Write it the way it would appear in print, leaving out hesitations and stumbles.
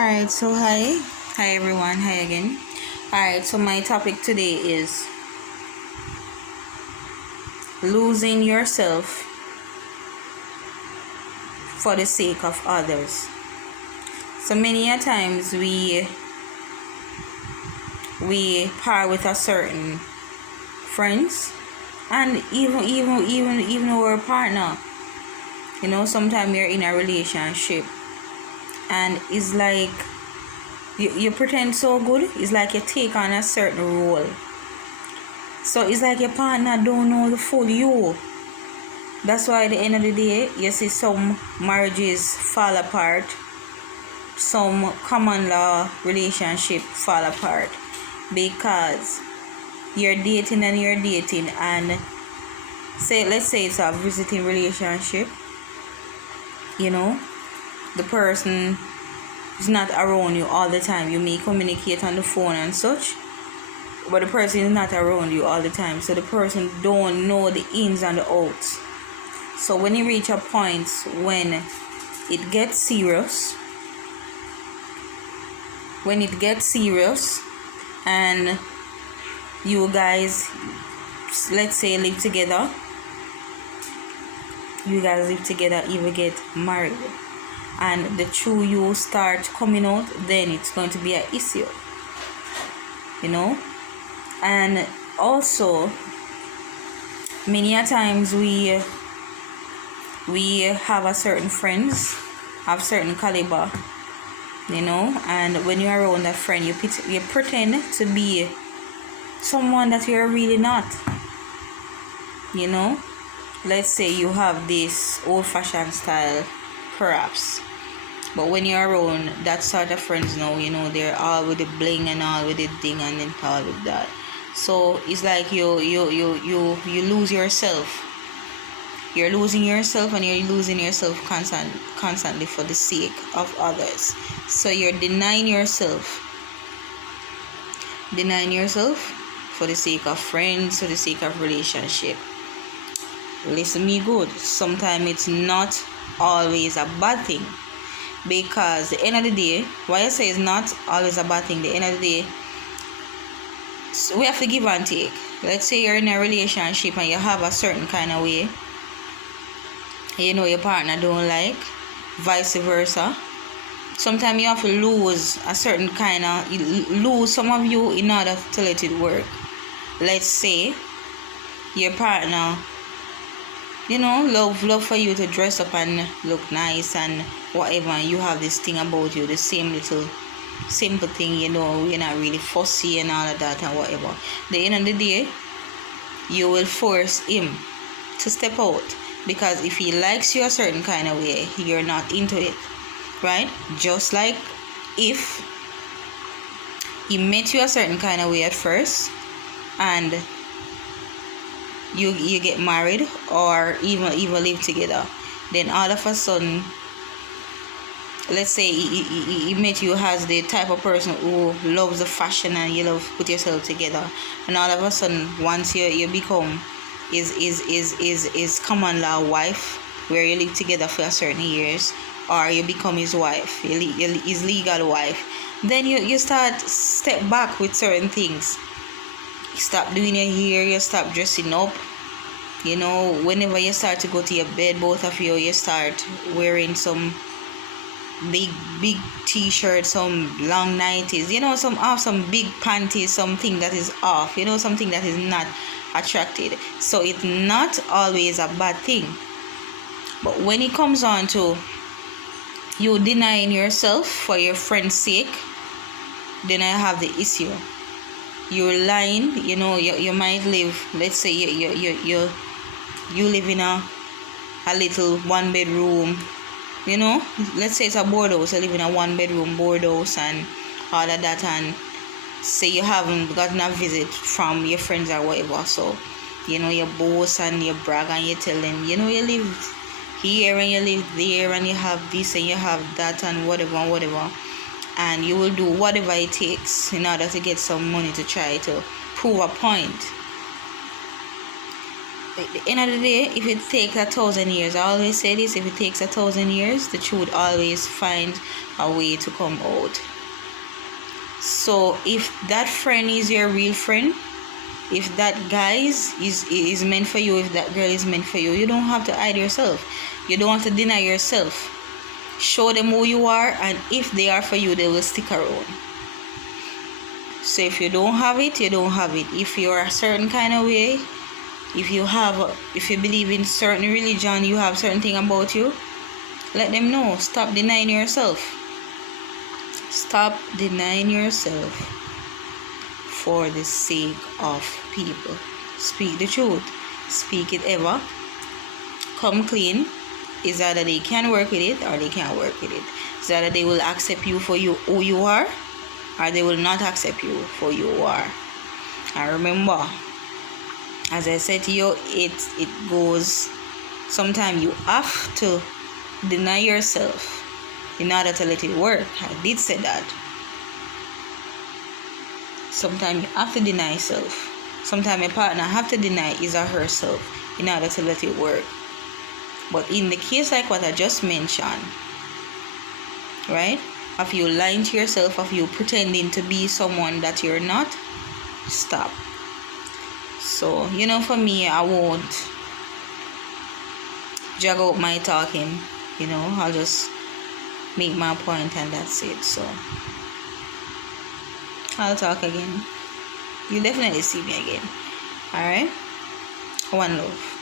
Alright, so hi everyone, hi again. Alright, so my topic today is losing yourself for the sake of others. So many a times we par with a certain friends and even our partner. Sometimes you're in a relationship and it's like you pretend so good. It's like you take on a certain role. So it's like your partner don't know the full you. That's why at the end of the day, you see some marriages fall apart, some common law relationship fall apart because you're dating and let's say it's a visiting relationship. The person is not around you all the time. You may communicate on the phone and such, but the person is not around you all the time, so the person don't know the ins and the outs. So when you reach a point when it gets serious and you guys, let's say, live together, even get married, and the true you start coming out, then it's going to be an issue. And also many a times we have a certain friends have certain caliber, and when you're around that friend, you pretend to be someone that you're really not. Let's say you have this old-fashioned style perhaps, but when you're around that sort of friends now, they're all with the bling and all with the thing and then all with that. So it's like you lose yourself. You're losing yourself, and you're losing yourself constantly for the sake of others. So you're denying yourself for the sake of friends, for the sake of relationship. Listen me good. Sometimes it's not always a bad thing, because the end of the day, why I say it's not always a bad thing, the end of the day, we have to give and take. Let's say you're in a relationship and you have a certain kind of way your partner don't like, vice versa. Sometimes you have to lose a certain kind of, lose some of you in order to let it work. Let's say your partner love for you to dress up and look nice and whatever, and you have this thing about you, the same little simple thing, you're not really fussy and all of that and whatever. The end of the day, you will force him to step out, because if he likes you a certain kind of way, you're not into it, right? Just like if he met you a certain kind of way at first and you get married or even live together, then all of a sudden, let's say he met you as the type of person who loves the fashion and you love put yourself together, and all of a sudden once you become is common law wife, where you live together for a certain years, or you become his wife, his legal wife, then you start step back with certain things. You stop doing your hair, you stop dressing up. Whenever you start to go to your bed, both of you start wearing some big t-shirt, some long nighties, some big panties, something that is off, something that is not attracted. So it's not always a bad thing. But when it comes on to you denying yourself for your friend's sake, then I have the issue. You're lying. You might live, let's say you live in a little 1-bedroom, let's say it's a board house. You live in a 1-bedroom board house and all of that, and say you haven't gotten a visit from your friends or whatever, so you boast and you brag and you tell them you live here and you live there and you have this and you have that and whatever, and you will do whatever it takes in order to get some money to try to prove a point. at the end of the day, if it takes 1,000 years, I always say this, if it takes 1,000 years, the truth always find a way to come out. So if that friend is your real friend, if that guy is meant for you, if that girl is meant for you, you don't have to hide yourself. You don't have to deny yourself. Show them who you are, and if they are for you, they will stick around. So if you don't have it, you don't have it. If you're a certain kind of way, if you believe in certain religion, you have certain thing about you, let them know. Stop denying yourself. Stop denying yourself for the sake of people. Speak the truth. Speak it ever. Come clean. Is either they can work with it or they can't work with it. It's either they will accept you for you who you are, or they will not accept you for who you are. And remember, as I said to you, it goes, sometimes you have to deny yourself in order to let it work. I did say that. Sometimes you have to deny yourself. Sometimes your partner have to deny his or herself in order to let it work. But in the case like what I just mentioned, right, of you lying to yourself, of you pretending to be someone that you're not, stop. So, for me, I won't drag out my talking, I'll just make my point and that's it. So, I'll talk again. You'll definitely see me again. Alright? One love.